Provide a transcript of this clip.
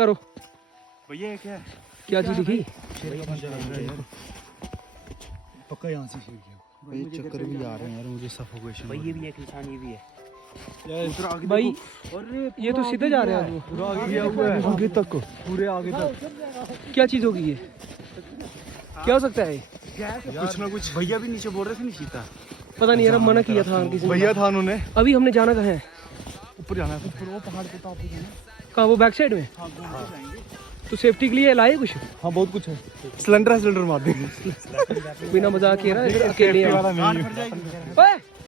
करो भैया क्या चीज दिखी? पक्का यहाँ से शेर गया भाई। चक्कर भी आ रहे हैं यार मुझे, सफोकेशन भाई। ये भी एक इंसान, ये भी है भाई। ये तो सीधे जा रहे हैं आगे तक, पूरे आगे तक। क्या चीज होगी ये? क्या हो सकता है? कुछ ना कुछ भैया भी नीचे बोल रहे थे निशीता, पता नहीं यार, मना किया था किसी ने। भैया था उन्होंने। अभी हमने जाना कहाँ है? ऊपर जाना है, ऊपर वो पहाड़ पे टॉप पे जाना। कहाँ, वो बैक साइड में? तो सेफ्टी के लिए लाए कुछ? हाँ बहुत कुछ है। सिलेंडर मार देंगे बिना मजाक किया ना, अकेले हैं। वाला नहीं। ओए